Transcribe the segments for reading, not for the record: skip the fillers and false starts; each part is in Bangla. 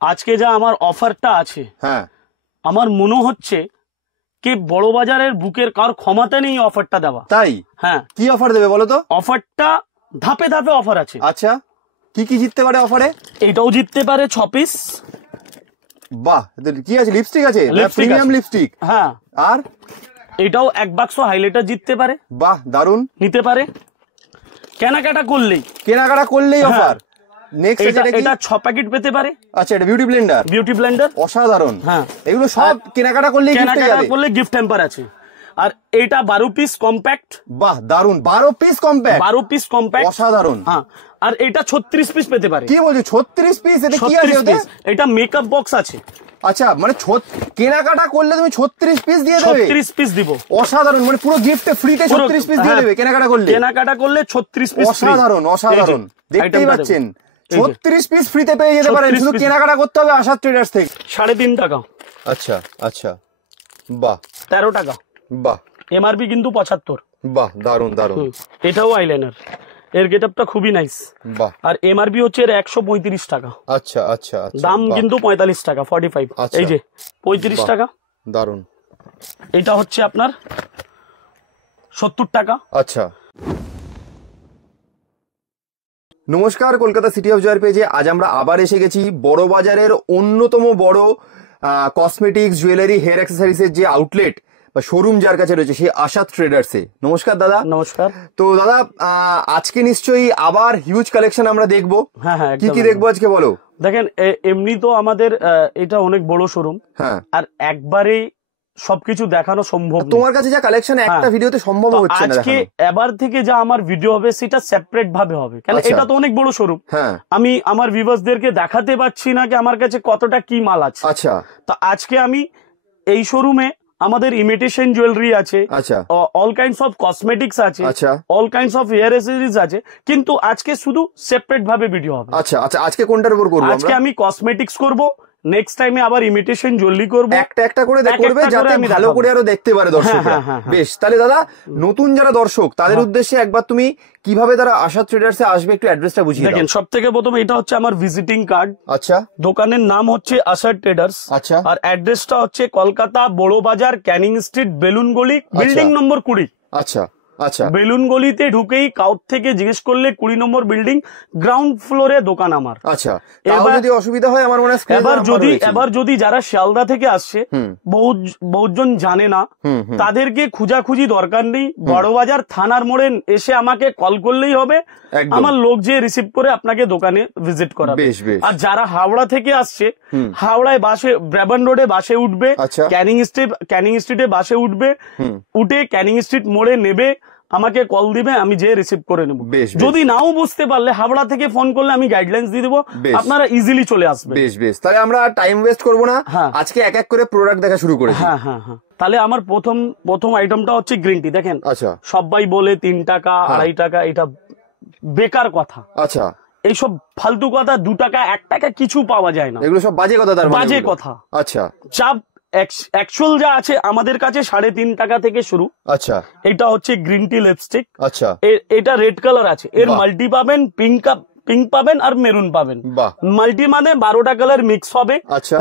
আজকে যা আমার অফারটা আছে, হ্যাঁ আমার মনে হচ্ছে কি বড় বাজারের বুকের কার ক্ষমতা নেই অফারটা দেওয়া। তাই? হ্যাঁ। কি অফার দেবে বলো তো? অফারটা ধাপে ধাপে অফার আছে। আচ্ছা, কি কি জিততে পারে অফারে? এটাও জিততে পারে 6 পিস। বাহ, কি আছে? লিপস্টিক আছে, প্রিমিয়াম লিপস্টিক। হ্যাঁ। আর এটাও 1 বাক্স হাইলাইটার জিততে পারে। বাহ, দারুন। নিতে পারে কেনাকাটা করলেই অফার। নেক্সট এটা 6 প্যাকেট পেতে পারে। আচ্ছা, এটা বিউটি ব্লেন্ডার। অসাধারণ। হ্যাঁ, এগুলো সব কেনাকাটা করলে গিফট হ্যাম্পার আছে। আর এটা 12 পিস কম্প্যাক্ট। বাহ, দারুন। 12 পিস কম্প্যাক্ট, অসাধারণ। হ্যাঁ, আর এটা 36 পিস পেতে পারে। কি বলছো? 36 পিস? এটা কি আছে ওতে? এটা মেকআপ বক্স আছে। আচ্ছা, মানে কেনাকাটা করলে তুমি 36 পিস দিয়ে দেবে? 36 পিস দিব। অসাধারণ, মানে পুরো গিফটে ফ্রিতে 36 পিস দিয়ে দেবে কেনাকাটা করলে 36 পিস। অসাধারণ। দেখতেই পাচ্ছেন 36 পিস ফ্রিতে পেয়ে যেতে পারেন, শুধু কেনাকাটা করতে হবে আশা ট্রেডার্স থেকে। 3.5 টাকা। আচ্ছা, বাহ। 13 টাকা। বাহ। এমআরপি কিন্তু 75। বাহ, দারুন। এটাও আইলাইনার, এর গেটআপটা খুবই নাইস। বাহ। আর এমআরপি হচ্ছে এর 135 টাকা। আচ্ছা, দাম কিন্তু 45 টাকা, 45। এই যে 35 টাকা। দারুন। এটা হচ্ছে আপনার 70 টাকা। আচ্ছা, নমস্কার, কলকাতা সিটি অফ জয়ের পেজে আজ আমরা আবার এসে গেছি বড় বাজারের অন্যতম বড় কসমেটিক্স, জুয়েলারি, হেয়ার অ্যাক্সেসরিজের যে আউটলেট বা শোরুম যার কাছে রয়েছে, সেই আশাদ ট্রেডার্সে। নমস্কার দাদা। নমস্কার। তো দাদা, আজকে নিশ্চয়ই আবার হিউজ কালেকশন আমরা দেখবো। হ্যাঁ, কি দেখবো আজকে বলো? দেখেন, এমনি তো আমাদের এটা অনেক বড় শোরুম। হ্যাঁ। আর একবারে সবকিছু দেখানো সম্ভব না। তোমার কাছে যা কালেকশন একটা ভিডিওতে সম্ভব হচ্ছে না। আজকে এবার থেকে যা আমার ভিডিও হবে সেটা সেপারেট ভাবে হবে, কারণ এটা তো অনেক বড় শোরুম। আমি আমার ভিউয়ার্সদেরকে দেখাতে পাচ্ছি না কি আমার কাছে কতটা কি মাল আছে। আচ্ছা, তো আজকে আমি এই শোরুমে আমাদের ইমিটেশন জুয়েলারি আছে, অল কাইন্ডস অফ কসমেটিক্স আছে, all kinds of hair accessories আছে, কিন্তু আজকে শুধু সেপারেট ভাবে ভিডিও হবে। আচ্ছা, আজকে কোনটার উপর করব? আজকে আমি কসমেটিক্স করব, নেক্সট টাইমে আবার ইমিটেশন জুয়েলারি করব। একটা করে করবে যাতে ভালো করে আরো দেখতে পারে দর্শকরা। বেশ, তাহলে দাদা, নতুন যারা দর্শক তাদের উদ্দেশ্যে একবার তুমি কিভাবে তারা আশা ট্রেডার্সে আসবে একটু অ্যাড্রেসটা বুঝিয়ে দাও। দেখেন, সবথেকে প্রথমে এটা হচ্ছে আমার ভিজিটিং কার্ড। আচ্ছা। দোকানের নাম হচ্ছে আশা ট্রেডার্স। আচ্ছা। আর অ্যাড্রেসটা হচ্ছে কলকাতা বড় বাজার, ক্যানিং স্ট্রিট, বেলুন গলি, বিল্ডিং নম্বর 20। আচ্ছা। বেলুন গলিতে ঢুকেই কাউট থেকে জিজ্ঞেস করলে 20 নম্বর বিল্ডিং, গ্রাউন্ড ফ্লোরে দোকান আমার। আচ্ছা, যদি অসুবিধা হয় আমার মনে হয় এবার যদি যারা শিয়ালদা থেকে আসছে, বহুজন জানে না, তাদেরকে খুঁজাখুঁজি দরকার নেই। বড়বাজার থানার মোড়ে এসে আমাকে কল করলেই হবে, আমার লোক যে রিসিভ করে আপনাকে দোকানে ভিজিট করাবে। আর যারা হাওড়া থেকে আসছে, হাওড়ায় বাসে, ব্রাবন রোডে বাসে উঠবে, ক্যানিং স্ট্রিটে বাসে উঠবে, উঠে ক্যানিং স্ট্রিট মোড়ে নেবে, আমাকে কল দিবে, আমি যে রিসিভ করে নেব। যদি নাও বুঝতে পারলে হাওড়া থেকে ফোন করলে আমি গাইডলাইন্স দিয়ে দেবো, আপনারা ইজিলি চলে আসবে। বেশ, তাহলে আমরা টাইম ওয়েস্ট করবো না, আজকে এক এক করে প্রোডাক্ট দেখা শুরু করি। হ্যাঁ। তাহলে আমার প্রথম আইটেমটা হচ্ছে গ্রিন টি। দেখেন, সবাই বলে 3 টাকা 2.5 টাকা, এটা বেকার কথা। আচ্ছা, এইসব ফালতু কথা, 2 টাকা 1 টাকা কিছু পাওয়া যায় না, এগুলো সব বাজে কথা। বাজে কথা। আচ্ছা, চাপ অ্যাকচুয়াল যা আছে আমাদের কাছে 3.5 টাকা থেকে শুরু। আচ্ছা, এটা হচ্ছে গ্রিন টি লিপস্টিক। আচ্ছা, এটা রেড কালার আছে, এর মাল্টি পাবেন, পিঙ্ক পাবেন আর মেরুন পাবেন। মাল্টি মানে 12টা কালার মিক্স হবে,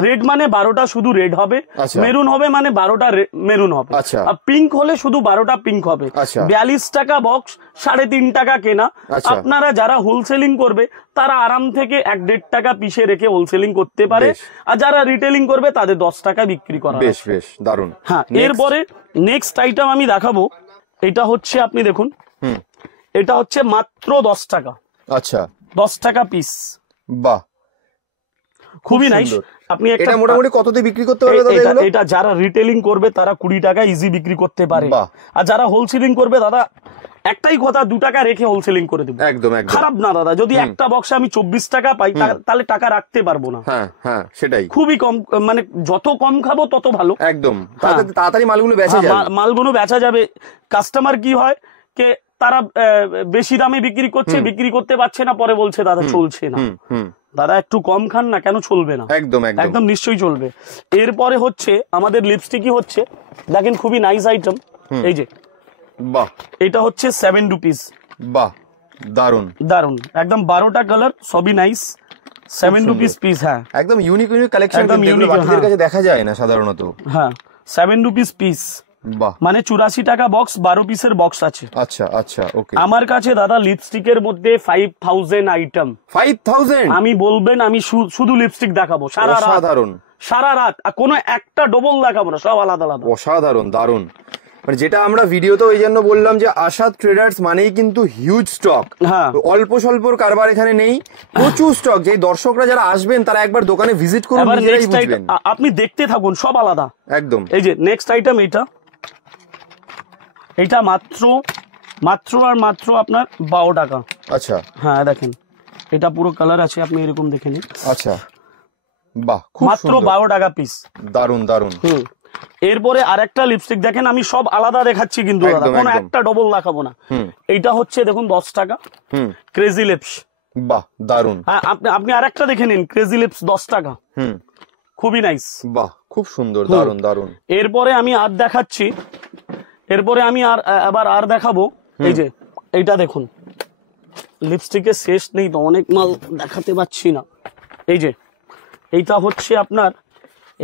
রেড মানে 12টা শুধু রেড হবে, মেরুন হবে মানে 12টা মেরুন হবে, আর পিঙ্ক হলে শুধু 12টা পিঙ্ক হবে। 42 টাকা বক্স, 3.5 টাকা কেনা। আপনারা যারা হোলসেলিং করবে তারা আরাম থেকে 1-1.5 টাকা পিসে রেখে হোলসেলিং করতে পারে, আর যারা রিটেলিং করবে তাদের 10 টাকা বিক্রি করা। বেশ, দারুন। হ্যাঁ, এরপরে নেক্সট আইটেম আমি দেখাবো, এটা হচ্ছে আপনি দেখুন, এটা হচ্ছে মাত্র 10 টাকা। আচ্ছা, 10 টাকা পিস। বাহ, খুবই নাইস। আপনি এটা মোটামুটি কততে বিক্রি করতে পারবে দাদা? এটা যারা রিটেলিং করবে তারা 20 টাকা ইজি বিক্রি করতে পারে, আর যারা হোলসেলিং করবে দাদা একটাই কথা, 2 টাকা রেখে হোলসেলিং করে দেবো। একদম খারাপ না দাদা, যদি একটা বক্সে আমি 24 টাকা পাই তাহলে টাকা রাখতে পারবো না। হ্যাঁ, সেটাই। খুবই কম, মানে যত কম খাবো তত ভালো। একদম, তাড়াতাড়ি মালগুলো বেচা যাবে। কাস্টমার কি হয় কে, তারা বেশি দামে বিক্রি করতে পারছে না, পরে বলছে দাদা চলছে না। দাদা একটু কম খান না, কেন চলবে না? একদম নিশ্চয়ই চলবে। এরপরে হচ্ছে আমাদের লিপস্টিকই হচ্ছে, দেখেন খুবই নাইস আইটেম। এই যে, বাহ, এটা হচ্ছে 7 রুপিস। বাহ, দারুন, একদম 12টা কালার, সবই নাইস। 7 rupees piece. হ্যাঁ, একদম ইউনিক কালেকশন, একদম unique, বাকিদের কাছে দেখা যায় না সাধারণত। হ্যাঁ 7 রুপিস পিস, বাহ, মানে 84 টাকা বক্স, 12 পিসের বক্স আছে। আচ্ছা আচ্ছা, ওকে। আমার কাছে দাদা লিপস্টিকের মধ্যে 5000 আইটেম। 5000? আমি বলবেন আমি শুধু লিপস্টিক দেখাবো সারা রাত, অসাধারণ সারা রাত, আর কোনো একটা ডবল দেখাবো না, সব আলাদা আলাদা। অসাধারণ, দারুণ। মানে যেটা আমরা ভিডিওতে ওই জন্য বললাম যে আশাদ ট্রেডার্স মানেই কিন্তু হিউজ স্টক, হ্যাঁ অল্প স্বল্পর কারবার এখানে নেই, প্রচুর স্টক। যে দর্শকরা যারা আসবেন তারা একবার দোকানে ভিজিট করুন, এবার নিজেরাই নেক্সট বুঝবেন। আপনি দেখতে থাকুন, সব আলাদা একদম। এই যে নেক্সট আইটেম, এইটা মাত্র আর মাত্র আপনার 12 টাকা। আচ্ছা, হ্যাঁ দেখেন, এটা পুরো কালার আছে, আপনি এরকম দেখে নিন। আচ্ছা, বাহ, খুব মাত্র সুন্দর, 12 টাকা পিস। দারুণ দারুণ। এরপরে আরেকটা লিপস্টিক দেখেন, আমি সব আলাদা দেখাচ্ছি কিন্তু দাদা, একদম, কোনো একদম। একটা ডবল দেখাবো না। এইটা হচ্ছে দেখুন 10 টাকা, ক্রেজি লিপস। বাহ, দারুণ। হ্যাঁ, আপনি আরেকটা দেখে নিন, ক্রেজি লিপস 10 টাকা, খুবই নাইস। বাহ, খুব সুন্দর, দারুণ দারুণ। এরপরে আমি আর দেখাচ্ছি, এরপরে আমি আবার দেখাবো। এই যে এইটা দেখুন, লিপস্টিকের শেষ নেই তো, অনেক মাল দেখাতে পাচ্ছি না। এই যে এইটা হচ্ছে আপনার,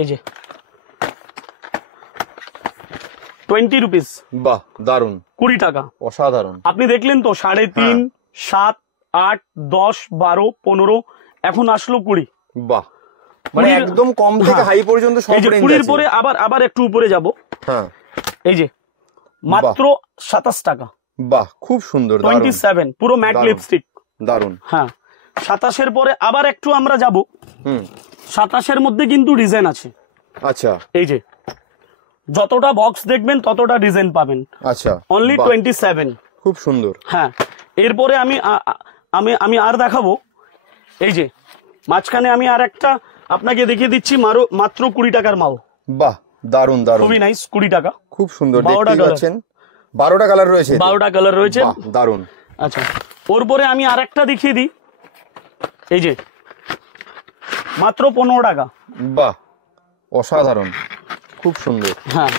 এই যে 20 রুপিস। বাহ, দারুণ, 20 টাকা, অসাধারণ। আপনি দেখলেন তো, 3.5, 7, 8, 10, 12, 15, এখন আসলো 20। বাহ, মানে 20 একদম কম থেকে হাই পর্যন্ত সব এই যে রেঞ্জ 20 আছে। পরে আবার একটু উপরে যাব। হ্যাঁ, এই যে মাত্র 27 টাকা, বাহ, খুব সুন্দর, দারুণ 27, পুরো ম্যাট দারুণ। লিপস্টিক। দারুণ। হ্যাঁ, 27-এর পরে আবার একটু আমরা যাব। 27-এর মধ্যে কিন্তু ডিজাইন আছে। আচ্ছা, এই যে যতটা বক্স দেখবেন ততটা ডিজাইন পাবেন। আচ্ছা, অনলি বাহ, 27। খুব সুন্দর। হ্যাঁ, এরপরে আমি আর দেখাবো। এই যে মাঝখানে আমি আর একটা আপনাকে দেখিয়ে দিচ্ছি, মাত্র 20 টাকার মাল। বাহ, দারুণ দারুণ, খুবই নাইস, 20 টাকা, খুব সুন্দর। 12টা দেখতেই পাচ্ছেন 12টা কালার রয়েছে, 12টা কালার রয়েছে। বাহ, দারুণ। আচ্ছা, ওর পরে আমি আর একটা দেখিয়ে দিই। এই যে মাত্র 15 টাকা। বাহ, অসাধারণ, খুব সুন্দর। হ্যাঁ,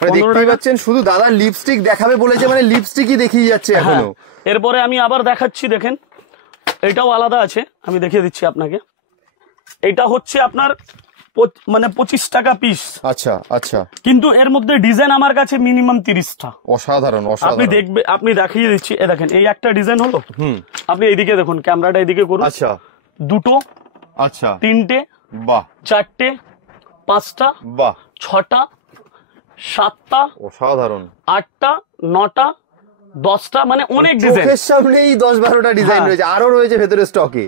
মানে 15 দেখতেই টাকা। পাচ্ছেন শুধু দাদা লিপস্টিক দেখাবে বলেছে, মানে লিপস্টিকই দেখিয়ে যাচ্ছে হ্যাঁ, এখনো। এরপরে আমি আবার দেখাচ্ছি, দেখেন এটাও আলাদা আছে, আমি দেখিয়ে দিচ্ছি আপনাকে। এটা হচ্ছে আপনার মানে 25 টাকা পিস। আচ্ছা আচ্ছা, কিন্তু এর মধ্যে ডিজাইন আমার কাছে মিনিমাম 30টা। অসাধারণ আপনি অসাধারণ। দেখবে, আপনি দেখিয়ে দিচ্ছি। এ দেখেন, এই একটা ডিজাইন হলো, আপনি এইদিকে দেখুন, ক্যামেরাটা এইদিকে করুন। আচ্ছা দুটো, আচ্ছা, তিনটে, বাহ 4টে, 5টা, বাহ, 6টা, 7টা, অসাধারণ। 8টা, 9টা, 10টা, মানে অনেক ডিজাইন। চোখের সামনেই 10-12টা ডিজাইন হ্যাঁ। রয়েছে, আরো রয়েছে ভেতরে স্টকে।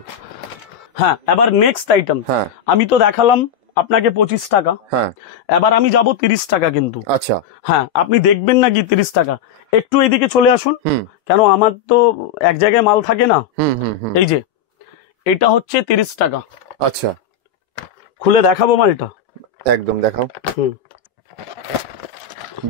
হ্যাঁ, এবার নেক্সট আইটেম। হ্যাঁ। আমি তো দেখালাম আপনাকে 25 টাকা, হ্যাঁ, এবার আমি যাব 30 টাকা কিন্তু। আচ্ছা, হ্যাঁ, আপনি দেখবেন নাকি 30 টাকা, একটু এইদিকে চলে আসুন, কেন আমার তো এক জায়গায় মাল থাকে না। এই যে এটা হচ্ছে 30 টাকা। আচ্ছা, খুলে দেখাবো মালটা, একদম দেখাও।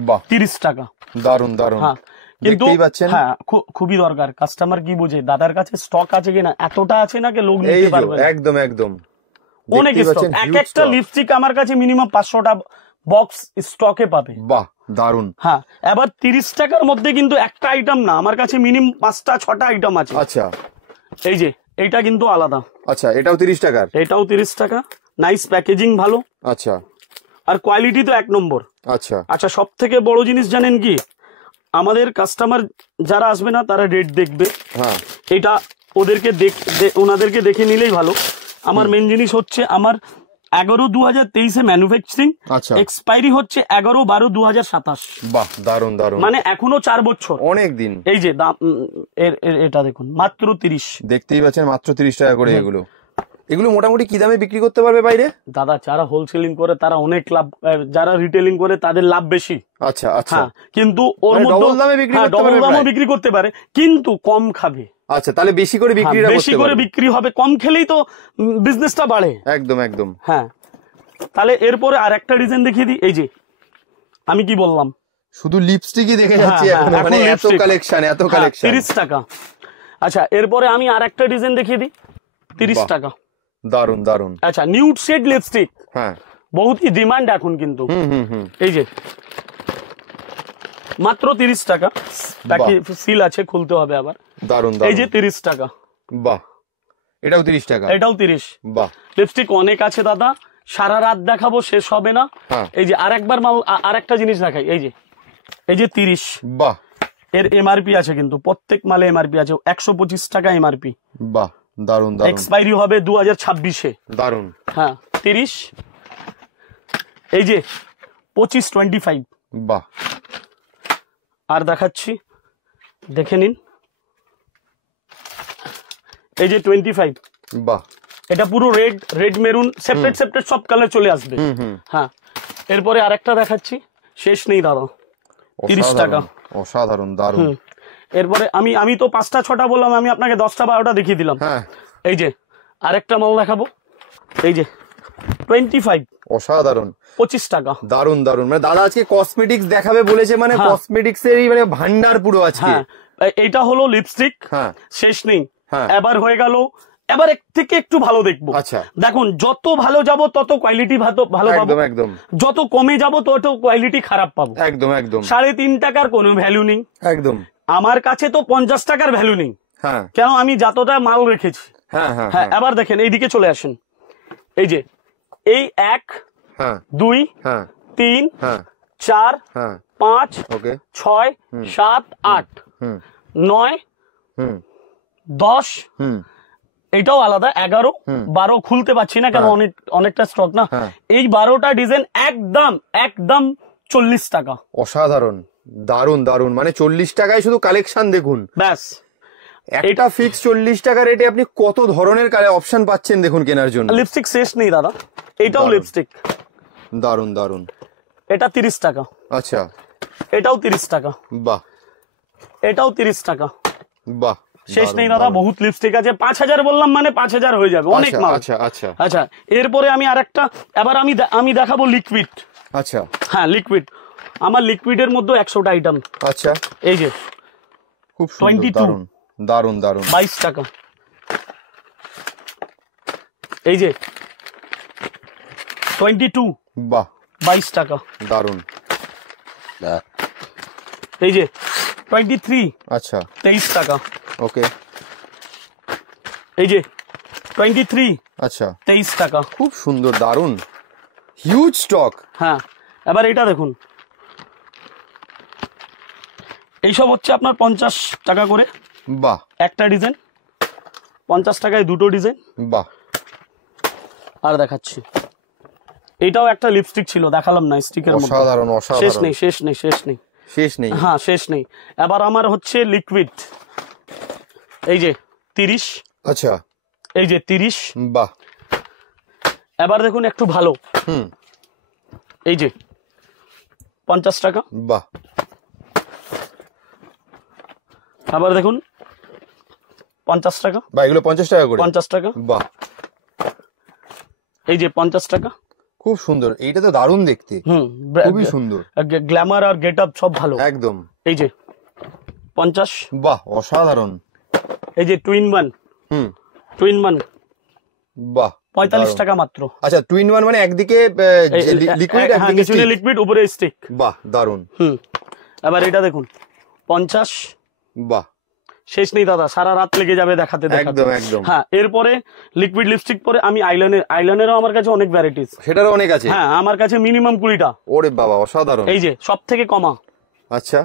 বাহ, 30 টাকা। দারুন দারুন। হ্যাঁ, কিন্তু দেখতেই পাচ্ছেন। হ্যাঁ, খুবই দরকার। কাস্টমার কি বোঝে, দাদার কাছে স্টক আছে কিনা, এতটা আছে না কি লোক এই নিতে যে, পারবে না। একদম একদম অনেক দেখতেই স্টক, পাচ্ছেন, এক huge একটা stock। লিপস্টিক আমার কাছে মিনিমাম 500টা বক্স স্টকে পাবে। বাহ, দারুন। হ্যাঁ, এবার 30 টাকার মধ্যে কিন্তু একটা আইটেম না, আমার কাছে মিনিমাম 5টা 6টা আইটেম আছে। আচ্ছা এই যে এইটা কিন্তু আলাদা, আচ্ছা, এটাও 30 টাকার। এটাও 30 টাকা, নাইস প্যাকেজিং ভালো, আচ্ছা আর কোয়ালিটি তো 1 নম্বর। আচ্ছা, আচ্ছা, সব থেকে বড় জিনিস জানেন কি, আমাদের কাস্টমার যারা আসবে না তারা রেট দেখবে। হ্যাঁ, এটা ওদেরকে ওনাদেরকে দেখে নিলেই ভালো। আমার মেন জিনিস হচ্ছে আমার 11-2023 ম্যানুফ্যাকচারিং, আচ্ছা, এক্সপায়ারি হচ্ছে 11-12-2027। বাহ, দারুন দারুন, মানে এখনো 4 বছর। অনেক দিন। এই যে দাম, এটা দেখুন মাত্র 30। দেখতেই পাচ্ছেন মাত্র 30 টাকা করে। এগুলো এগুলো মোটামুটি কি দামে বিক্রি করতে পারবে বাইরে? দাদা, যারা হোলসেলিং করে তারা অনেক লাভ, যারা রিটেলিং করে তাদের লাভ বেশি। আচ্ছা আচ্ছা, হ্যাঁ, কিন্তু ওর মানে মধ্যে double দামে বিক্রি করতে ডবল পারবে দামও প্রায়? বিক্রি করতে পারে, কিন্তু কম খাবে। আচ্ছা, তাহলে বেশি করে বিক্রিটা বেশি করতে করে পারবে। বিক্রি হবে, কম খেলেই তো বিজনেসটা বাড়ে। একদম একদম। হ্যাঁ, তাহলে এরপরে আর একটা ডিজাইন দেখিয়ে দিই। এই যে আমি কি বললাম, শুধু লিপস্টিকই দেখে যাচ্ছি হ্যাঁ, এখন, হ্যাঁ, মানে এখন এত lipstick। কালেকশন, এত হ্যাঁ, কালেকশন। 30 টাকা। আচ্ছা, এরপরে আমি আর একটা ডিজাইন দেখিয়ে দিই, 30 বাহ। টাকা। দারুন দারুন। আচ্ছা, নিউড শেড লিপস্টিক, হ্যাঁ, বহুতই ডিমান্ড এখন কিন্তু। হুম। এই যে মাত্র 30 টাকা, সিল আছে, খুলতে হবে আবার। দারুন এই যে দারুন। 30 টাকা। বাহ, এটাও 30 টাকা, এটাও 30। বাহ। লিপস্টিক অনেক আছে দাদা, সারা রাত দেখাবো শেষ হবে না। এই যে আরেকবার মাল, আরেকটা জিনিস দেখাই, এই যে 30, বাহ। এর এমআরপি আছে কিন্তু প্রত্যেক মালে এমআরপি আছে 125 টাকা এমআরপি, বাহ, দারুন দারুন। এক্সপায়ারি হবে 2026-এ, দারুন। হ্যাঁ 30। এই যে 25, 25, বাহ। আর দেখাচ্ছি, দেখে নিন, এই যে 25, বাহ। এটা পুরো রেড মেরুন সেপারেট সেপারেট সব কালার চলে আসবে। হ্যাঁ, এরপরে আরেকটা দেখাচ্ছি, শেষ নেই দাদা, 30 টাকা, অসাধারণ, দারুন। এরপরে আমি তো 5টা 6টা বললাম, আমি আপনাকে 10টা 12টা দেখিয়ে দিলাম। এই যে আরেকটা মাল দেখাবো, এই যে 25, অসাধারণ, 25 টাকা, দারুন দারুন। মানে দাদা আজকে কসমেটিক্স দেখাবে বলেছে, মানে কসমেটিক্স এরই মানে ভান্ডার পুরো আজকে। এটা হলো লিপস্টিক, শেষ নেই, এবার হয়ে গেল, এবার থেকে একটু ভালো দেখবো। আচ্ছা, দেখুন যত ভালো যাব তত কোয়ালিটি ভালো পাবো, একদম। যত কমে যাব তত কোয়ালিটি খারাপ পাবো, একদম একদম। 3.5 টাকার কোনো ভ্যালু নেই, একদম। আমার কাছে তো 50 টাকার ভ্যালু নেই, কেন আমি যতটা মাল রেখেছি। হ্যাঁ, এবার দেখেন এইদিকে চলে আসেন, এই যে এই 1 2 3 4 5 6 7 8 9 10, এটাও আলাদা 11 12 খুলতে পারছি না কেন, অনেকটা স্টক না। এই 12টা ডিজাইন একদম 40 টাকা। অসাধারণ, দারুন দারুন। মানে 40 টাকায় শুধু কালেকশন দেখুন, ব্যাস। একটা ফিক্স 40 টাকা রেটে আপনি কত ধরনের অপশন পাচ্ছেন দেখুন কেনার জন্য। লিপস্টিক শেষ নেই দাদা, এটাও লিপস্টিক, দারুন দারুন। এটা 30 টাকা, আচ্ছা, এটাও 30 টাকা, বাহ। এটাও 30 টাকা, বাহ। শেষ নেই দাদা, বহুত লিপস্টিক আছে। 5000 বললাম মানে 5000 হয়ে যাবে, অনেক মাল। আচ্ছা আচ্ছা আচ্ছা, এরপরে আমি আরেকটা, এবার আমি দেখাবো লিকুইড। আচ্ছা, হ্যাঁ লিকুইড, আমার লিকুইডের মধ্যে 100টা আইটেম। আচ্ছা, এই যে খুব সুন্দর, দারুন দারুন দারুন, 22 টাকা। এই যে 22, বাহ, 22 টাকা, দারুন। এই যে 23, আচ্ছা, 23 টাকা, ওকে। এই যে 23, আচ্ছা, 23 টাকা, খুব সুন্দর, দারুন, হিউজ স্টক। হ্যাঁ, এবার এটা দেখুন, এইসব হচ্ছে আপনার 50 টাকা করে, বাহ, একটা ডিজাইন 50 টাকায় দুটো ডিজাইন, বাহ। আর দেখাচ্ছি, এটাও একটা লিপস্টিক ছিল, দেখালাম না, স্টিকের মধ্যে, অসাধারণ অসাধারণ। শেষ নেই শেষ নেই শেষ নেই শেষ নেই, হ্যাঁ শেষ নেই। এবার আমার হচ্ছে লিকুইড, এই যে 30, আচ্ছা, এই যে 30, বাহ। এবার দেখুন একটু ভালো, এই যে 50 টাকা, বাহ। আবার দেখুন 50 টাকা, বা এগুলো 50 টাকা করে, 50 টাকা, বাহ। এই যে 50 টাকা, খুব সুন্দর, এইটা তো দারুণ দেখতে, খুবই সুন্দর, গ্ল্যামার আর গেট আপ সব ভালো, একদম। এই যে 50, বাহ, অসাধারণ। এই যে টুইন ওয়ান, বাহ, 45 টাকা মাত্র। আচ্ছা, টুইন ওয়ান মানে একদিকে লিকুইড, একদিকে লিকুইড, উপরে স্টিক, বাহ, দারুণ। এবার এটা দেখুন 50, বাহ। শেষ নেই দাদা, সারা রাত লেগে যাবে দেখাতে দেখাতে, একদম একদম। হ্যাঁ, এরপরে লিকুইড লিপস্টিক, পরে আমি আইলাইনারও আমার কাছে অনেক ভ্যারাইটিস, সেটারও অনেক আছে। হ্যাঁ, আমার কাছে মিনিমাম 20টা। ওরে বাবা, অসাধারণ। এই যে সব থেকে কমা, আচ্ছা,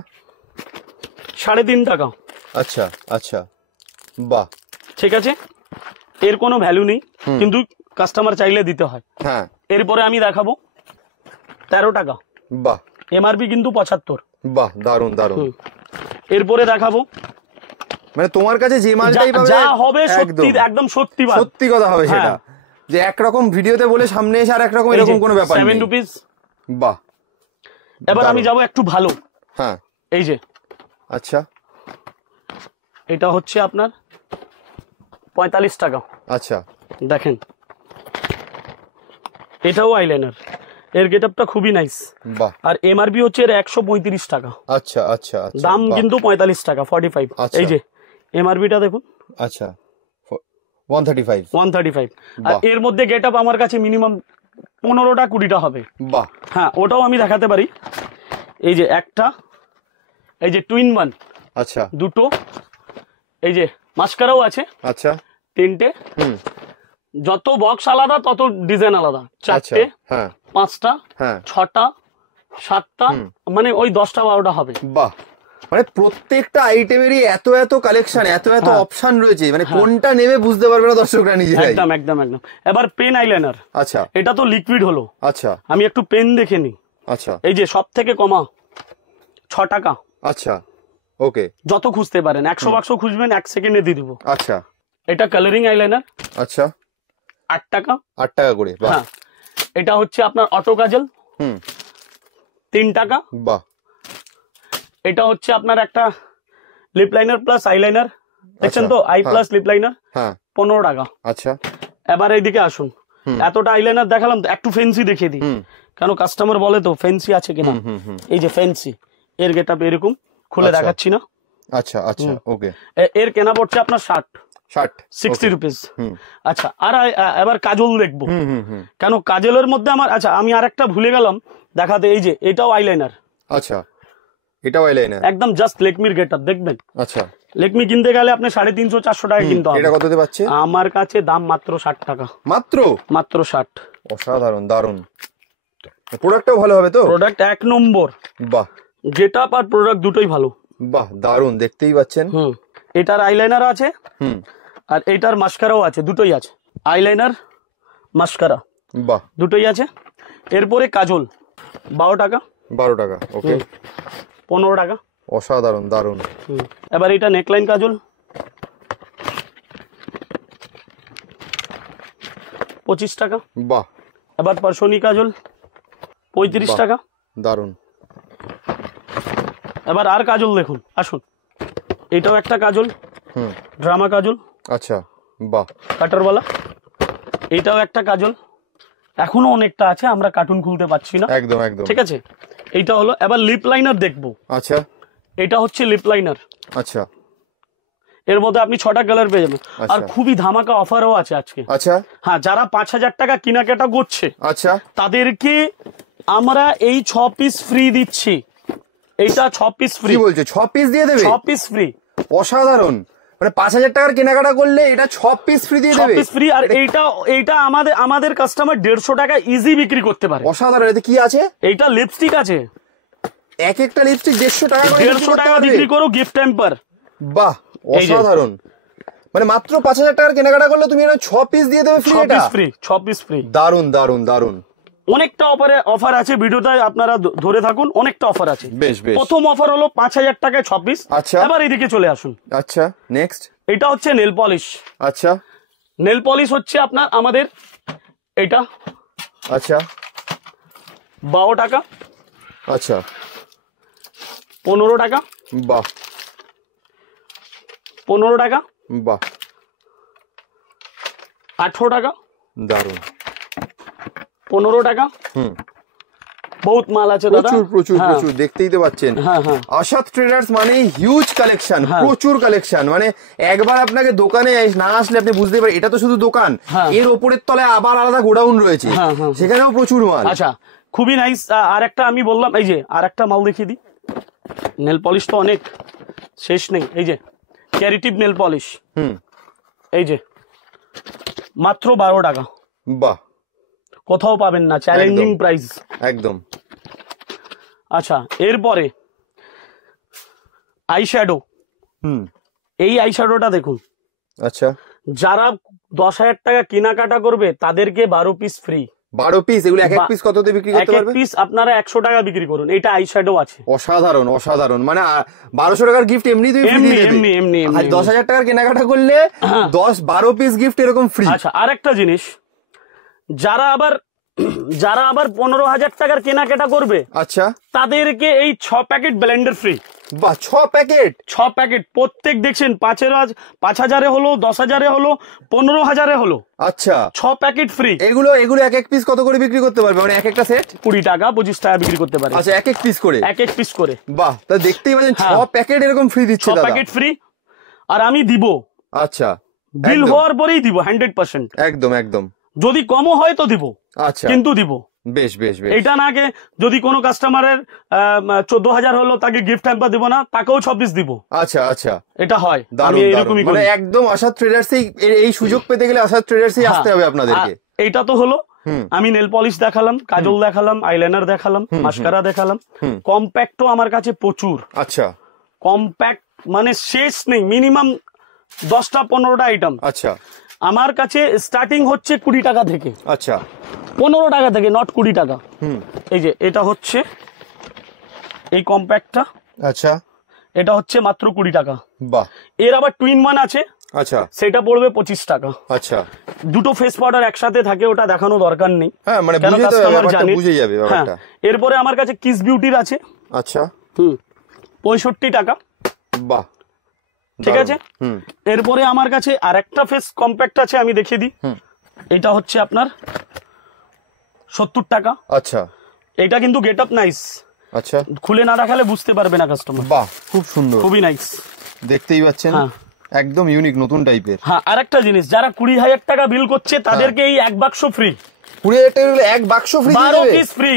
3.5 টাকা, আচ্ছা আচ্ছা, বাহ, ঠিক আছে। এর কোনো ভ্যালু নেই, কিন্তু কাস্টমার চাইলে দিতে হয়। হ্যাঁ, এরপরে আমি দেখাবো 13 টাকা, বাহ। এমআরপি কিন্তু 75, বাহ, দারুন দারুন। এরপরে দেখাবো, মানে তোমার কাছে যে মালটাই পাবে যা হবে সত্যি, একদম সত্যি সত্যি কথা হবে, সেটা যে একরকম ভিডিওতে বলে সামনে এসে আর একরকম, এরকম কোনো ব্যাপার নেই। 7 রুপিস, বাহ। এবার আমি যাব একটু ভালো, হ্যাঁ, এই যে, আচ্ছা, এটা হচ্ছে আপনার 45 টাকা, আচ্ছা, দেখেন এটাও আইলাইনার, এর গেটআপটা খুবই নাইস, বাহ। আর এমআরপি হচ্ছে এর 135 টাকা, আচ্ছা আচ্ছা, দাম কিন্তু 45 টাকা, 45। এই যে এমআরপিটা দেখুন, আচ্ছা, 135। আর এর মধ্যে গেটআপ আমার কাছে মিনিমাম 15টা 20টা হবে, বাহ। হ্যাঁ, ওটাও আমি দেখাতে পারি। এই যে একটা, এই যে টুইন ওয়ান, আচ্ছা, দুটো, এই যে মাস্কারাও আছে, আচ্ছা, তিনটে, যত বক্স আলাদা তত ডিজাইন আলাদা, চারটে, পাঁচটা, ছটা, সাতটা, মানে ওই 10টা 12টা হবে। বাহ, মানে প্রত্যেকটা আইটেমেরই এত এত কালেকশন, এত এত অপশন রয়েছে, মানে কোনটা নেবে বুঝতে পারবে না দর্শকরা নিজেরাই। একদম একদম একদম। এবার পেন আইলাইনার। আচ্ছা, এটা তো লিকুইড হলো। আচ্ছা, আমি একটু পেন দেখে নি। আচ্ছা, এই যে সব থেকে কমা 6 টাকা। আচ্ছা, ওকে, যত খুঁজতে পারেন, 100 বাক্স খুঁজবেন 1 সেকেন্ডে দিয়ে দিব। আচ্ছা, এটা কালারিং আইলাইনার। আচ্ছা, 8 টাকা। 8 টাকা করে। হ্যাঁ, এটা হচ্ছে আপনার অটো কাজল। 3 টাকা। বাহ। এটা হচ্ছে আপনার একটা লিপ লাইনার প্লাস আইলাইনার, দেখছেন তো, আই প্লাস লিপ লাইনার, 15 টাকা। আচ্ছা, এবার এইদিকে আসুন, এতটা আইলাইনার দেখালাম, তো একটু ফেন্সি দেখিয়ে দিই, কেন কাস্টমার বলে তো ফেন্সি আছে কিনা। এই যে ফেন্সি, এর গেটআপ এরকম, খুলে দেখাচ্ছি না। আচ্ছা, আচ্ছা, ওকে। এর কেনা পড়ছে আপনার 60 রুপিস। আচ্ছা, আর এবার কাজল দেখবো, কেন কাজলের মধ্যে আমার, আচ্ছা আমি আর একটা ভুলে গেলাম দেখাতে, এই যে এটাও আইলাইনার। আচ্ছা, এটাও আইলাইনার, একদম জাস্ট লেকমির গেটআপ দেখবেন। আচ্ছা, লেকমি কিনতে গেলে আপনি 350-400 টাকা কিনতে হবে। এটা কততে পাচ্ছে? আমার কাছে দাম মাত্র 60 টাকা। মাত্র 60। অসাধারণ, দারুণ। প্রোডাক্টটাও ভালো হবে তো? প্রোডাক্ট 1 নম্বর। বাহ। গেটআপ আর প্রোডাক্ট দুটোই ভালো। বাহ, দারুণ, দেখতেই পাচ্ছেন। এটার আইলাইনার আছে, আর এটার মাস্কারাও আছে, দুটোই আছে, আইলাইনার মাস্কারা। বাহ, দুটোই আছে। এরপরে কাজল 12 টাকা। 12 টাকা, ওকে। 15 টাকা। অসাধারণ, দারুণ। এবার এটা নেকলাইন কাজল 25 টাকা। বাহ। এবার পার্সনি কাজল 35 টাকা। দারুণ। এবার আর কাজল দেখুন, আসুন, এটাও একটা কাজল, ড্রামা কাজল। আচ্ছা, বাহ, কাটারওয়ালা। এটাও একটা কাজল, এখনো অনেকটা আছে, আমরা কার্টুন খুলতে পারছি না। একদম একদম, ঠিক আছে। এইটা হলো। এবার লিপ লাইনার দেখবো। আচ্ছা, এটা হচ্ছে লিপ লাইনার। আচ্ছা, এর মধ্যে আপনি 6টা কালার পেয়ে যাবেন, আর খুবই ধামাকা অফারও আছে আজকে। আচ্ছা, হ্যাঁ, যারা 5000 টাকা কেনাকাটা করছে, আচ্ছা, তাদেরকে আমরা এই 6 পিস ফ্রি দিচ্ছি। এইটা 6 পিস ফ্রি। কি বলছো, 6 পিস দিয়ে দেবে? 6 পিস ফ্রি। অসাধারণ, মানে 5000 টাকার কেনাকাটা করলে এটা 6 পিস ফ্রি দিয়ে দেবে। 6 পিস ফ্রি। আর এইটা আমাদের কাস্টমার 150 টাকা ইজি বিক্রি করতে পারে। অসাধারণ। এতে কি আছে? এইটা লিপস্টিক আছে, এক একটা লিপস্টিক 150 টাকা করে 150 টাকা বিক্রি করো, গিফট টেম্পার। বাহ, অসাধারণ। মানে মাত্র 5000 টাকার কেনাকাটা করলে তুমি এটা 6 পিস দিয়ে দেবে free. 6 piece free, 6 piece free. দারুণ, দারুণ, দারুণ। অনেকটা অফার আছে, ভিডিওটা আপনারা ধরে থাকুন, অনেকটা অফার আছে। বেশ বেশ। প্রথম অফার হলো 5000 টাকায় 6 পিস। আচ্ছা, এবার এদিকে চলে আসুন। আচ্ছা, নেক্সট। এটা হচ্ছে নেল পলিশ। আচ্ছা, নেল পলিশ হচ্ছে আপনার আমাদের এটা, আচ্ছা, 12 টাকা। আচ্ছা, 15 টাকা। বাহ, 15 টাকা। বাহ, 18 টাকা। দারুণ। 15 টাকা। বহুত মাল আছে দাদা, প্রচুর প্রচুর প্রচুর, দেখতেই তো পাচ্ছেন। আশাদ ট্রেডার্স মানে হিউজ কালেকশন, প্রচুর কালেকশন। মানে একবার আপনাকে দোকানে না আসলে আপনি বুঝতে পারেন এটা তো শুধু দোকান, এর ওপরের তলায় আবার আলাদা গোডাউন রয়েছে, সেখানেও প্রচুর মাল। আচ্ছা, খুবই নাইস। আর একটা আমি বললাম, এই যে আর একটা মাল দেখিয়ে দিই। নেল পলিশ তো অনেক, শেষ নেই। এই যে ক্যারিটিভ নেল পলিশ, এই যে মাত্র 12 টাকা। বাহ, কোথাও পাবেন না, চ্যালেঞ্জিং প্রাইস একদম। আচ্ছা, এরপরে আই শ্যাডো। এই আই শ্যাডোটা দেখুন। আচ্ছা, যারা 10,000 টাকা কেনাকাটা করবে তাদেরকে 12 পিস ফ্রি। 12 পিস? এগুলো এক এক পিস কততে বিক্রি করতে পারবে? এক পিস আপনারা 100 টাকা বিক্রি করুন। এটা আই শ্যাডো আছে। অসাধারণ, অসাধারণ। মানে 1200 টাকার গিফট এমনি তুমি ফ্রি দিয়ে দেবে। এমনি। আর 10,000 টাকার কেনাকাটা করলে 12 পিস গিফট এরকম ফ্রি। আচ্ছা, আরেকটা জিনিস, যারা আবার 15,000 টাকার কেনাকাটা করবে, আচ্ছা, তাদেরকে এই 6 প্যাকেট ব্লেন্ডার ফ্রি। বাহ, 6 প্যাকেট। প্রত্যেক দেখছেন 5,000 হলো, 10,000 হলো, 15,000 হলো। আচ্ছা, 6 প্যাকেট ফ্রি। এগুলো এক এক পিস কত করে বিক্রি করতে পারবে? মানে এক একটা সেট 20 টাকা 25 টাকা বিক্রি করতে পারে। আচ্ছা, এক এক পিস করে। বাহ, তা দেখতেই পাচ্ছেন 6 প্যাকেট এরকম ফ্রি দিচ্ছে দাদা। 6 প্যাকেট ফ্রি। আর আমি দিব, আচ্ছা, বিল হওয়ার পরেই দিব 100%। একদম একদম। যদি কমও হয় তো দিব, আচ্ছা, কিন্তু দিব। বেশ বেশ বেশ। এটা না আগে যদি কোনো কাস্টমারের 14,000 হলো তাকে গিফট হ্যাম্পার দিব না, তাকেও 26 দিব। আচ্ছা আচ্ছা, এটা হয়, আমি দারুণ দারুণ। এরকমই মানে করি। একদম আশাদ ট্রেডার্সই এই সুযোগ পেতে গেলে আশাদ ট্রেডার্সই আসতে হবে আপনাদেরকে। এইটা তো হলো, আমি নেল পলিশ দেখালাম, কাজল দেখালাম, আইলাইনার দেখালাম, মাস্কারা দেখালাম। কম্প্যাক্টও আমার কাছে প্রচুর। আচ্ছা, কম্প্যাক্ট মানে শেষ নেই, মিনিমাম 10টা-15টা আইটেম। আচ্ছা, আমার কাছে স্টার্টিং হচ্ছে 20 টাকা থেকে, আচ্ছা, 15 টাকা থেকে, নট 20 টাকা। এই যে এটা হচ্ছে এই কম্প্যাক্টটা, আচ্ছা, এটা হচ্ছে মাত্র 20 টাকা। বাহ, এর আবার টুইন ওয়ান আছে, আচ্ছা, সেটা পড়বে 25 টাকা। আচ্ছা, দুটো ফেস পাউডার একসাথে থাকে, ওটা দেখানো দরকার নেই। হ্যাঁ মানে কেন বুঝে তো কাস্টমার ব্যাপারটা জানে। বুঝে যাবে হ্যাঁ, ব্যাপারটা। এরপরে আমার কাছে কিস বিউটির আছে, আচ্ছা, 65 টাকা। বাহ, ঠিক আছে। এরপরে আমার কাছে আরেকটা ফেস কম্প্যাক্ট আছে, আমি দেখিয়ে দিই। এটা হচ্ছে আপনার 70 টাকা। আচ্ছা, এটা কিন্তু গেট আপ নাইস, আচ্ছা, খুলে না দেখালে বুঝতে পারবে না কাস্টমার। বাহ, খুব সুন্দর, খুবই নাইস, দেখতেই পাচ্ছেন। হ্যাঁ, একদম ইউনিক, নতুন টাইপের। হ্যাঁ, আরেকটা জিনিস, যারা 20,000 টাকা বিল করছে তাদেরকে এই এক বাক্স ফ্রি, 20,000 টাকা হলে এক বাক্স ফ্রি, 12 পিস ফ্রি।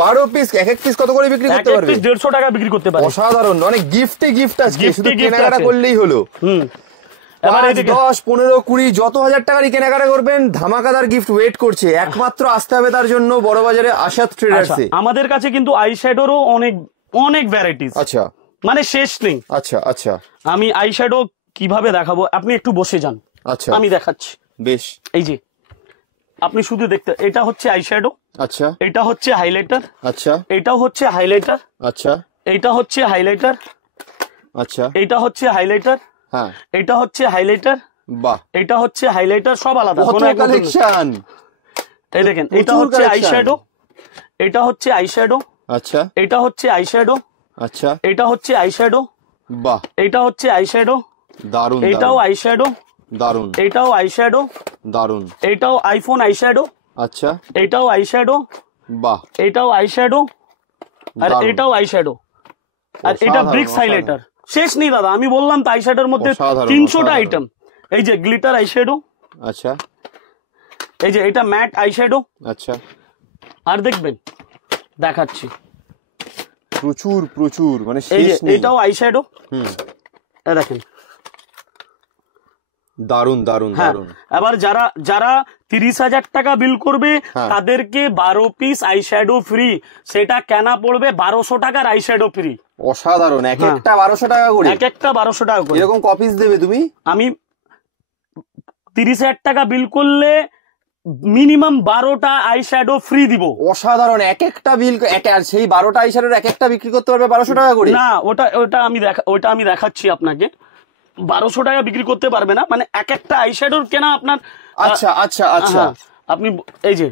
12 পিস, এক এক পিস কত করে বিক্রি এক করতে এক পারবে? পিস 150 টাকা বিক্রি করতে পারে। অসাধারণ, মানে গিফটে গিফট আছে, Gift শুধু এ gift কেনাকাটা আছে। করলেই হলো। এবার 5, এদিকে 10, 15, 20 যত হাজার টাকারই কেনাকাটা করবেন, ধামাকাদার গিফট ওয়েট করছে। একমাত্র আসতে হবে তার জন্য বড় বাজারে আশাদ ট্রেডার্সে। আমাদের কাছে কিন্তু আই শ্যাডোরও অনেক অনেক ভ্যারাইটিস, আচ্ছা, মানে শেষ নেই। আচ্ছা, আচ্ছা, আমি আই শ্যাডো কিভাবে দেখাবো, আপনি একটু বসে যান, আচ্ছা, আমি দেখাচ্ছি। বেশ, এই যে আপনি শুধু দেখতে, এটা হচ্ছে আই শ্যাডো, আচ্ছা, এটা হচ্ছে হাইলাইটার, আচ্ছা, এটাও হচ্ছে হাইলাইটার, আচ্ছা, এটা হচ্ছে হাইলাইটার, আচ্ছা, এটা হচ্ছে হাইলাইটার, হ্যাঁ, এটা হচ্ছে হাইলাইটার, বাহ, এটা হচ্ছে হাইলাইটার, সব আলাদা। কত কোনো এক মতন না। কালেকশন! এই দেখেন, এটা প্রচুর হচ্ছে আই collection। শ্যাডো, এটা হচ্ছে আই শ্যাডো, আচ্ছা, এটা হচ্ছে আই শ্যাডো, আচ্ছা, এটা হচ্ছে আই শ্যাডো, বাহ, এটা হচ্ছে আই শ্যাডো, দারুন, এটাও আই শ্যাডো, দারুন, এটাও আই শ্যাডো, দারুন, এটাও আইফোন আই শ্যাডো, আচ্ছা, এটাও আই শ্যাডো, বাহ, এটাও আই শ্যাডো, আর দারুণ। এটাও আই শ্যাডো, আর এটা অসাধারণ, ব্রিক্স হাইলাইটার। শেষ নেই দাদা, আমি বললাম তো আই শ্যাডোর মধ্যে অসাধারণ, 300টা অসাধারণ। আইটেম। এই যে গ্লিটার আই শ্যাডো, আচ্ছা, এই যে এটা ম্যাট আই শ্যাডো, আচ্ছা, আর দেখবেন দেখাচ্ছি, প্রচুর প্রচুর, মানে এই শেষ যে নেই। এটাও আই শ্যাডো, দেখেন। দারুন, দারুন, হ্যাঁ, দারুন, এবার যারা যারা 30,000 টাকা বিল করবে হ্যাঁ। তাদেরকে 12 পিস আই শ্যাডো ফ্রি, সেটা কেনা পড়বে 1200 টাকার আই শ্যাডো ফ্রি। অসাধারণ, এক হ্যাঁ। একটা 1200 টাকা করে। এক একটা 1200 টাকা করে। এরকম কপিস দেবে তুমি? আমি 30,000 টাকা বিল করলে মিনিমাম 12টা আই শ্যাডো ফ্রি দিব। অসাধারণ, এক একটা বিল, আর সেই 12টা আইশ্যাডোর এক একটা বিক্রি করতে পারবে 1200 টাকা করে? না, ওটা আমি দেখাচ্ছি আপনাকে। 1200 টাকা বিক্রি করতে পারবে না, মানে এক একটা আই শ্যাডোর কেনা আপনার। আচ্ছা, আচ্ছা, আচ্ছা, হ্যাঁ, আপনি এই যে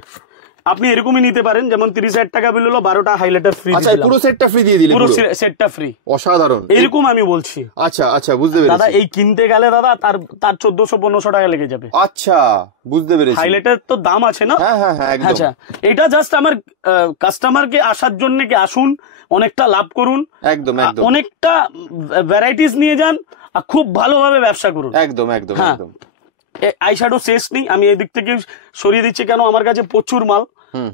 আপনি এরকমই নিতে পারেন, যেমন 30,000 টাকা বিল হলো, 12টা হাইলাইটার ফ্রি, আচ্ছা, পুরো সেটটা ফ্রি দিয়ে দিলে? পুরো সেটটা ফ্রি। অসাধারণ, এরকম আমি বলছি। আচ্ছা, আচ্ছা, বুঝতে দাদা পেরেছি। এই কিনতে গেলে দাদা তার 1400-1500 টাকা লেগে যাবে। আচ্ছা, বুঝতে পেরেছি। হাইলাইটার তো দাম আছে না? হ্যাঁ, হ্যাঁ, হ্যাঁ, একদম। আচ্ছা, এটা জাস্ট আমার কাস্টমারকে আসার জন্য কি, আসুন, অনেকটা লাভ করুন, একদম, একদম, অনেকটা ভ্যারাইটিস নিয়ে যান, আর খুব ভালোভাবে ব্যবসা করুন। একদম, একদম, হ্যাঁ। একদম। আই শ্যাডো শেষ নেই, আমি এদিক থেকে সরিয়ে দিচ্ছি কেন, আমার কাছে প্রচুর মাল।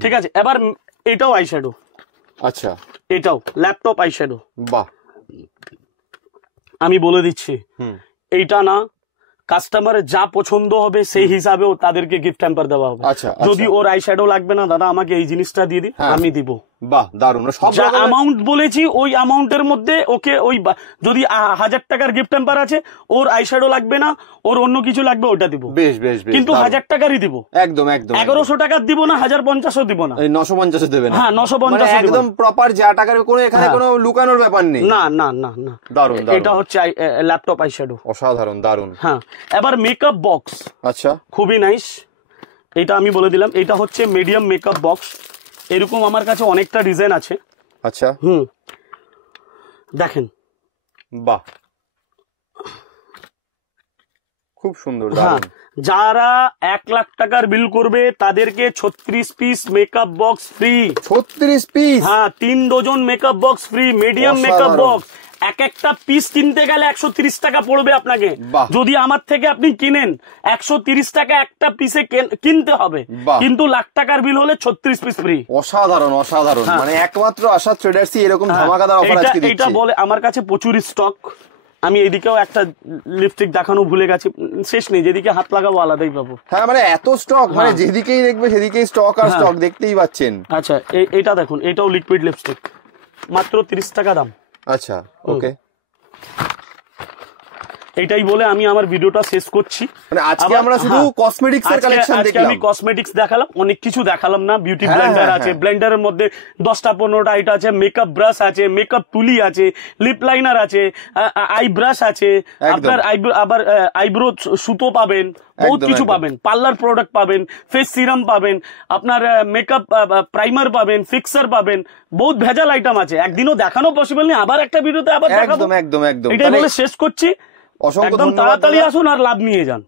ঠিক আছে, এবার এটাও আই শ্যাডো, আচ্ছা, এটাও ল্যাপটপ আই শ্যাডো। বাহ, আমি বলে দিচ্ছি, এইটা না, কাস্টমারের যা পছন্দ হবে সেই হিসাবেও তাদেরকে গিফট হ্যাম্পার দেওয়া হবে। আচ্ছা, যদি ওর আই শ্যাডো লাগবে না, দাদা আমাকে এই জিনিসটা দিয়ে দিন, আমি দিব। বাহ, দারুণ। সব যা রকমের- অ্যামাউন্ট বলেছি ওই অ্যামাউন্টের মধ্যে ওকে ওই যদি 1000 টাকার গিফট হ্যাম্পার আছে, ওর আই শ্যাডো লাগবে না, ওর অন্য কিছু লাগবে, ওটা দিব। বেশ, বেশ, বেশ, কিন্তু দারুণ। 1000 টাকারই দিব, একদম, একদম, 1100 টাকার দিব না, 1050ও দিব না। এই 950 দেবে না? হ্যাঁ, 950 মানে দিব একদম না। প্রপার যা টাকার, কোনো এখানে কোনো লুকানোর ব্যাপার নেই। না না না না, দারুণ, দারুণ। এটা হচ্ছে ল্যাপটপ আই শ্যাডো। অসাধারণ, দারুণ। হ্যাঁ, এবার মেকআপ বক্স, আচ্ছা, খুবই নাইস। এটা আমি বলে দিলাম, এটা হচ্ছে মিডিয়াম মেকআপ বক্স। এরকম আমার কাছে অনেকটা ডিজাইন আছে। আচ্ছা, দেখেন, বাহ, খুব সুন্দর, হ্যাঁ, যারা 1 লাখ টাকার বিল করবে তাদেরকে 36 piece makeup box free. 36 piece? হ্যাঁ, 3 dozen makeup box free, medium makeup box. এক একটা পিস কিনতে গেলে 130 টাকা পড়বে আপনাকে। যদি আমার থেকে আপনি কিনেন 130 টাকা একটা পিসে কিনতে হবে, কিন্তু লাখ টাকার বিল হলে 36 পিস ফ্রি। অসাধারণ অসাধারণ, মানে একমাত্র আশা ট্রেডার্সই এরকম ধামাকাদার অফার আজকে দিচ্ছে। এটা বলে আমার কাছে প্রচুর স্টক। আমি এদিকেও একটা লিপস্টিক দেখানো ভুলে গেছি, শেষ নেই, যেদিকে হাত লাগাবো আলাদাই পাবো। হ্যাঁ, মানে এত স্টক, মানে যেদিকেই দেখবে সেদিকেই স্টক আর স্টক দেখতেই পাচ্ছেন। আচ্ছা, এটা দেখুন, এটাও লিকুইড লিপস্টিক, মাত্র 30 টাকা দাম। আচ্ছা, ওকে। এটাই বলে আমি আমার ভিডিওটা শেষ করছি। মানে আজকে আমরা শুধু কসমেটিক্স এর কালেকশন দেখলাম। আমি কসমেটিক্স দেখালাম, অনেক কিছু দেখালাম না। বিউটি ব্লেন্ডার আছে, ব্লেন্ডারের মধ্যে 10টা 15টা আইটেম আছে, মেকআপ ব্রাশ আছে, মেকআপ তুলি আছে, লিপ লাইনার আছে, আই ব্রাশ আছে, আপনার আবার আইব্রো সুতো পাবেন, বহুত কিছু পাবেন, পার্লার প্রোডাক্ট পাবেন, ফেস সিরাম পাবেন, আপনার মেকআপ প্রাইমার পাবেন, ফিক্সার পাবেন, বহুত ভেজাল আইটেম আছে। একদিনও দেখানো পসিবল নেই, আবার একটা ভিডিওতে আবার দেখাবো। একদম একদম একদম, এটাই বলে শেষ করছি। অসংখ্য একদম ধন্যবাদ। তাড়াতাড়ি আসুন আর লাভ নিয়ে যান।